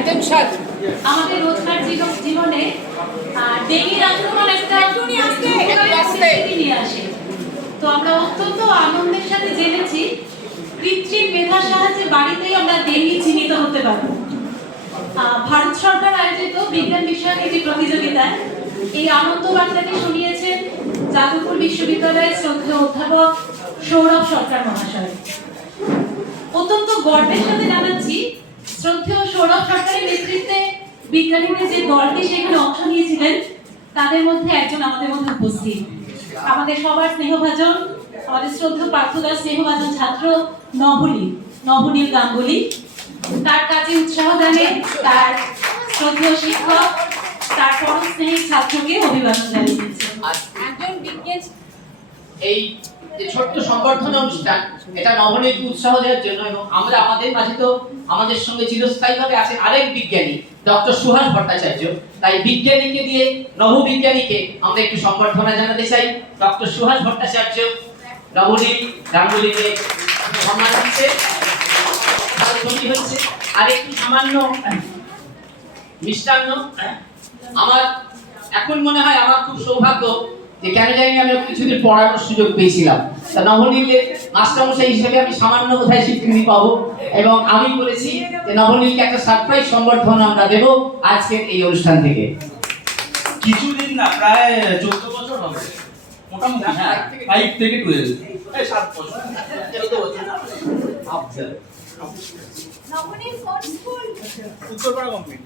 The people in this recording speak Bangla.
অ্যাটেনশন আমাদের রোজকার জীবনে আহ, ডেঙ্গির একটা নিয়ে আসে। তো আমরা অত্যন্ত আনন্দের সাথে জেনেছি কৃত্রিম মেধার সাহায্যে বাড়িতেই আমরা ডেঙ্গি চিহ্নিত হতে পারব। ভারত সরকার আয়োজিত বিজ্ঞান বিষয়ক একটি প্রতিযোগিতায় এই আনন্দ বার্তাটি শুনিয়েছেন যাদবপুর বিশ্ববিদ্যালয়ের শ্রদ্ধেয় অধ্যাপক সৌরভ সরকার মহাশয়। অত্যন্ত গর্বের সাথে জানাচ্ছি শ্রদ্ধেয় সৌরভ সরকারের নেতৃত্বে বিজ্ঞানীদের যে দলটি সেখানে অংশ নিয়েছিলেন, তাদের মধ্যে একজন আমাদের মধ্যে উপস্থিত। আমাদের সবার স্নেহভাজন, আমাদের শ্রদ্ধেয় প্রার্থদার স্নেহভাজন ছাত্র নবনী, নবনীল গাঙ্গুলি। তার কাজে উৎসাহ দানে তার শ্রদ্ধেয় শিক্ষক, তার পরম স্নেহী ছাত্রকে অভিবাদন জানিয়েছে একজন বিজ্ঞান, এই যে ছোট্ট সংবর্ধনা অনুষ্ঠান। এটা নবনীতকে উৎসাহ দেওয়ার জন্য এবং আমরা আমাদের মাঝে তো আমাদের সঙ্গে চিরস্থায়ীভাবে আছে আরেক বিজ্ঞানী, ডক্টর সুহাস ভট্টাচার্য। তাই বিজ্ঞানীকে দিয়ে, নববিজ্ঞানীকে আমরা একটু সংবর্ধনা জানাতে চাই। ডক্টর সুহাস ভট্টাচার্য, নবনীত গাঙ্গুলিকে সম্মান দিচ্ছে হচ্ছে। আর একটু সামান্য, মিষ্টান্ন, আমার, এখন মনে হয় আমার খুব সৌভাগ্য যে কেন জানি আমি কিছুদিন পড়ানোর সুযোগ পেয়েছিলাম। তা নবনীলের মাস্টারমশাই হিসেবে আমি সামান্য কোথায় স্বীকৃতি পাবো? এবং আমি বলেছি যে নবনীলকে একটা সারপ্রাইজ সংবর্ধনা আমরা দেব আজকের এই অনুষ্ঠান থেকে। কিছুদিন না প্রায় চোদ্দ বছর হবে। মোটামুটি হ্যাঁ ফাইভ থেকে টুয়েলভ সাত বছর। নবনীত কোন স্কুল উত্তরপাড়া কমপ্লিট